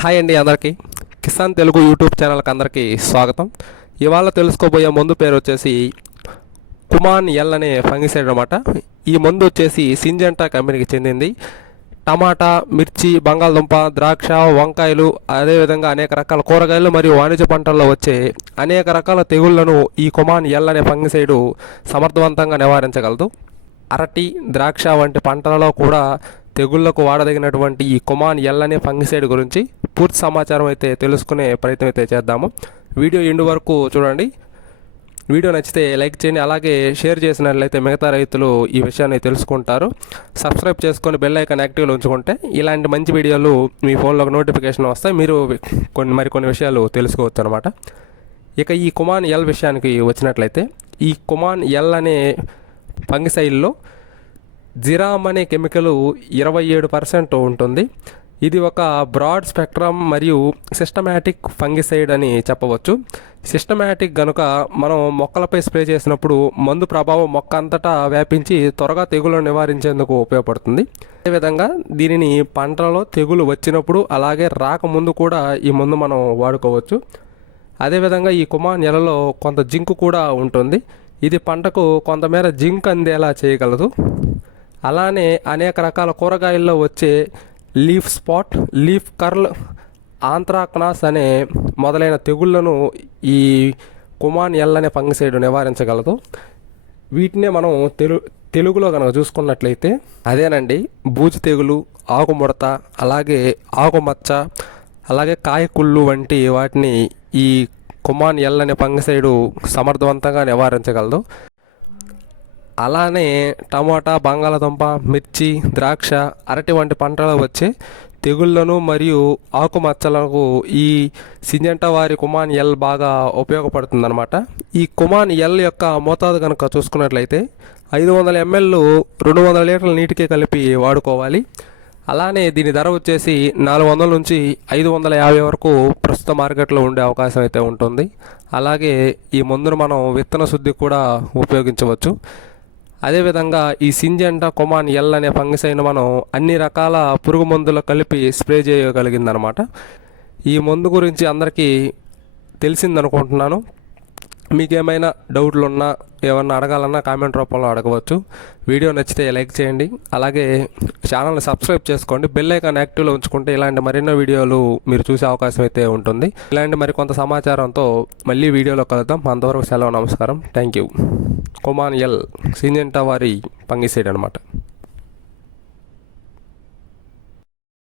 Hi అండి అందరికీ. Kisan Telugu YouTube ఛానల్కి అందరికీ స్వాగతం. ఇవాళ తెలుసుకోబోయే మందు పేరు వచ్చేసి కుమాన్ ఎల్ అనే ఫంగిసైడ్ అనమాట ఈ మందు వచ్చేసి సింజంటా కంపెనీకి చెందింది. టమాటా మిర్చి బంగాళదుంప ద్రాక్ష వంకాయలు అదేవిధంగా అనేక రకాల కూరగాయలు మరియు వాణిజ్య పంటల్లో వచ్చే అనేక రకాల తెగుళ్ళను ఈ కుమాన్ ఎల్ అనే ఫంగిసైడ్ సమర్థవంతంగా నివారించగలదు. అరటి ద్రాక్ష వంటి పంటలలో కూడా తెగుళ్ళకు వాడదగినటువంటి ఈ కుమాన్ ఎల్ అనే ఫంగిసైడ్ గురించి పూర్తి సమాచారం అయితే తెలుసుకునే ప్రయత్నం అయితే చేద్దాము. వీడియో ఎండు వరకు చూడండి. వీడియో నచ్చితే లైక్ చేయండి. అలాగే షేర్ చేసినట్లయితే మిగతా రైతులు ఈ విషయాన్ని తెలుసుకుంటారు. సబ్స్క్రైబ్ చేసుకొని బెల్ ఐకాన్ యాక్టివ్లో ఉంచుకుంటే ఇలాంటి మంచి వీడియోలు మీ ఫోన్లోకి నోటిఫికేషన్ వస్తాయి. మీరు కొన్ని మరికొన్ని విషయాలు తెలుసుకోవచ్చు అనమాట ఇక ఈ కుమాన్ ఎల్ విషయానికి వచ్చినట్లయితే ఈ కుమాన్ ఎల్ అనే ఫంగిసైడ్లో జిరామ్ అనే కెమికల్ ఇరవై ఏడు పర్సెంట్ ఉంటుంది. ఇది ఒక బ్రాడ్ స్పెక్ట్రమ్ మరియు సిస్టమాటిక్ ఫంగిసైడ్ అని చెప్పవచ్చు. సిస్టమాటిక్ గనుక మనం మొక్కలపై స్ప్రే చేసినప్పుడు మందు ప్రభావం మొక్క అంతటా వ్యాపించి త్వరగా తెగులను నివారించేందుకు ఉపయోగపడుతుంది. అదేవిధంగా దీనిని పంటలలో తెగులు వచ్చినప్పుడు అలాగే రాకముందు కూడా ఈ మందు మనం వాడుకోవచ్చు. అదేవిధంగా ఈ కుమార్ నెలలో కొంత జింక్ కూడా ఉంటుంది. ఇది పంటకు కొంతమేర జింక్ అందేలా చేయగలదు. అలానే అనేక రకాల కూరగాయల్లో వచ్చే leaf spot leaf curl anthracnose అనే మొదలైన తెగుళ్ళను ఈ కుమాన్ ఎల్ అనే ఫంగిసైడ్ నివారించగలదు. వీటినే మనం తెలు తెలుగులో కనుక చూసుకున్నట్లయితే అదేనండి బూజు తెగులు ఆకుముడత అలాగే ఆకుమచ్చ అలాగే కాయకుళ్ళు వంటి వాటిని ఈ కుమాన్ ఎల్ అనే ఫంగిసైడు సమర్థవంతంగా నివారించగలదు. అలానే టమాటా బంగాళాదుంప మిర్చి ద్రాక్ష అరటి వంటి పంటలు వచ్చే తెగుళ్ళను మరియు ఆకుమచ్చలకు ఈ సింజంట వారి కుమాన్ ఎల్ బాగా ఉపయోగపడుతుందన్నమాట. ఈ కుమాన్ ఎల్ యొక్క మోతాదు కనుక చూసుకున్నట్లయితే ఐదు వందల ఎంఎల్ రెండు వందల లీటర్ల నీటికి కలిపి వాడుకోవాలి. అలానే దీని ధర వచ్చేసి నాలుగు వందల నుంచి ఐదు వందల యాభై వరకు ప్రస్తుత మార్కెట్లో ఉండే అవకాశం అయితే ఉంటుంది. అలాగే ఈ మందును మనం విత్తన శుద్ధి కూడా ఉపయోగించవచ్చు. అదేవిధంగా ఈ సింజెంట కొమాన్ ఎల్ అనే ఫంగిసైన్ మనం అన్ని రకాల పురుగు మందులు కలిపి స్ప్రే చేయగలిగిందనమాట. ఈ మందు గురించి అందరికీ తెలిసిందనుకుంటున్నాను. మీకేమైనా డౌట్లు ఉన్నా ఏమన్నా అడగాలన్నా కామెంట్ రూపంలో అడగవచ్చు. వీడియో నచ్చితే లైక్ చేయండి. అలాగే ఛానల్ని సబ్స్క్రైబ్ చేసుకోండి. బెల్ ఐకాన్ యాక్టివ్లో ఉంచుకుంటే ఇలాంటి మరెన్నో వీడియోలు మీరు చూసే అవకాశం అయితే ఉంటుంది. ఇలాంటి మరికొంత సమాచారంతో మళ్ళీ వీడియోలో కలుద్దాం. అంతవరకు సెలవు నమస్కారం. Thank you. Cuman L Syngenta వారి పంగిసైడ్ అనమాట